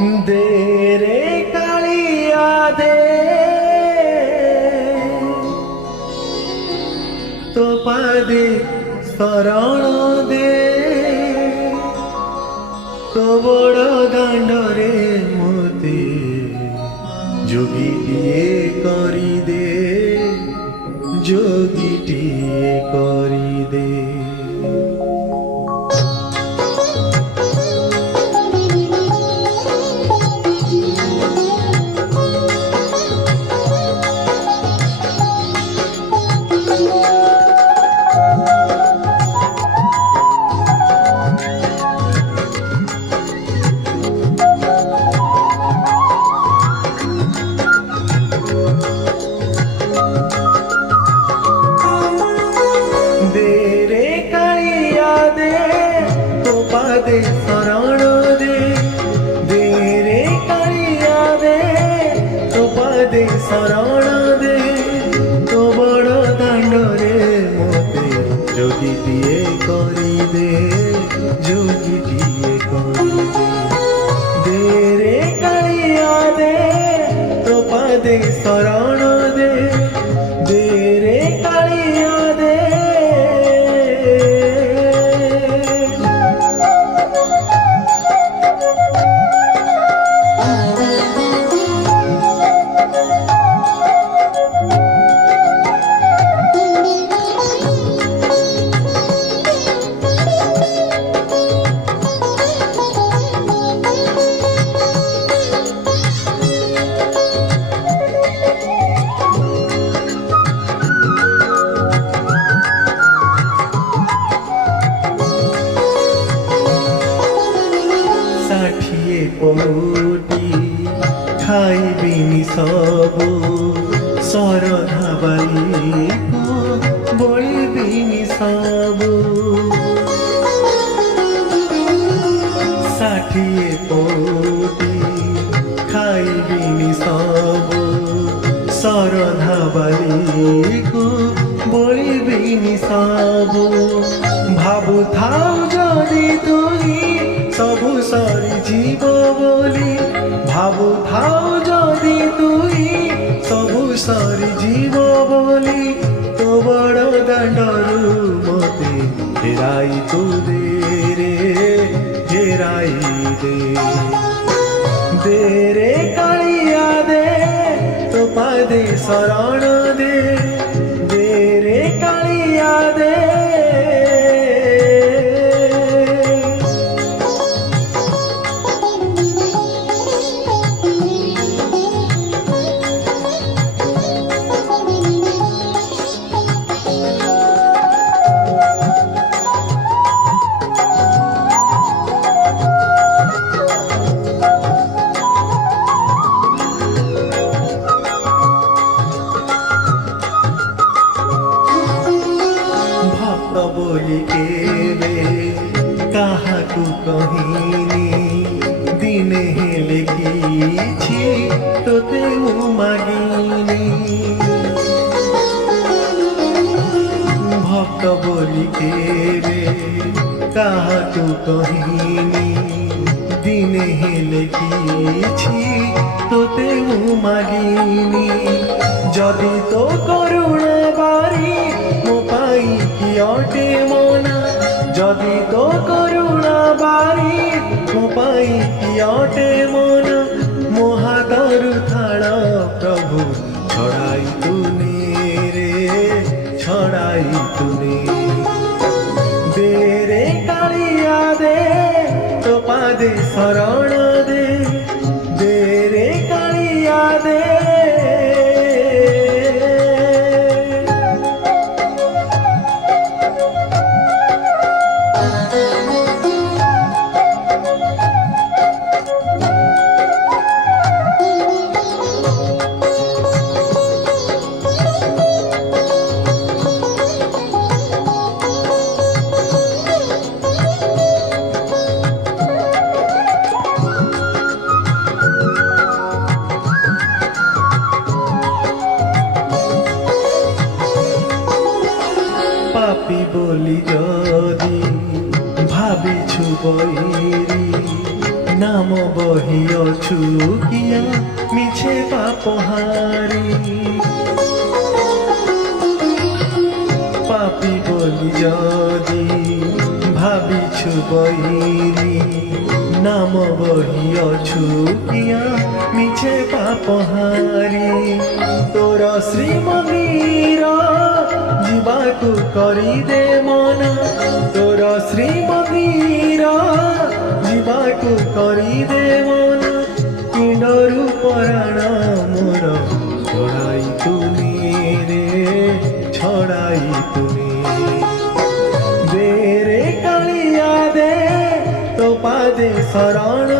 दे रे कालिया दे तो पादे शरण दे तो बड़ दांडरे मोते जोगीटिए करी दे जोगीटिए करी दे। दे शरण दे दे रे कालिया दे तो पादे शरण दे तो बड़ दांडरे मोते जोगीटिए करी दे जोगीटिए करी दे। दे रे कालिया दे तो पादे शरण दे दे रे कालिया दे। ষাঠিয়ে কোটি খাইবিনি সবু শরধা বালিকু বলিবিনি সবু। ষাঠিয়ে কোটি খাইবিনি সবু শরধা বালিকু বলিবিনি সবু। ভাবুথাও যদি তুই सबु सरी जीव बोली भाबुथाओ जदि तुई सबु सरी जीव बोली तो बड़ दांडरू मते हेराई तू दे रे हेराई दे। दे रे कालिया दे तो पादे शरण दे दे रे कालिया दे। बोली केवे काहाकू कहिनी दिने हेले किछि तोते मु मागिनी। भक्त बोली केवे काहाकू कहिनी दिने हेले किछि तोते मु मागिनी। जदि तो करुणा बारी मो पाई कियटे मना जदि तो करुणा बारी मो पाई कियटे मना मो हातरु थाल प्रभु छड़ाई तूने रे छड़ाई तूने। दे रे कालिया दे तो पादे शरण दे दे रे कालिया दे। পাপি বলি যদি ভাবিছু বৈরি নাম বহিଅছু কিয়া মিছে পাপহারি পাপি বলি যদি ভাবিছু বৈরি নাম বহিଅছু কিয়া মিছে পাপহারি তোর শ্রীমন্দির ଯିବାକୁ କରିଦେ ମନ ତୋର ଶ୍ରୀମନ୍ଦିର ଯିବାକୁ କରିଦେ ମନ କିଣ୍ଡରୁ ପରାଣ ମୋର ଛଡ଼ାଇ ତୁନି ରେ ଛଡ଼ାଇ ତୁନି ଦେ ରେ କାଳିଆ ଦେ ତୋ ପାଦେ ଶରଣ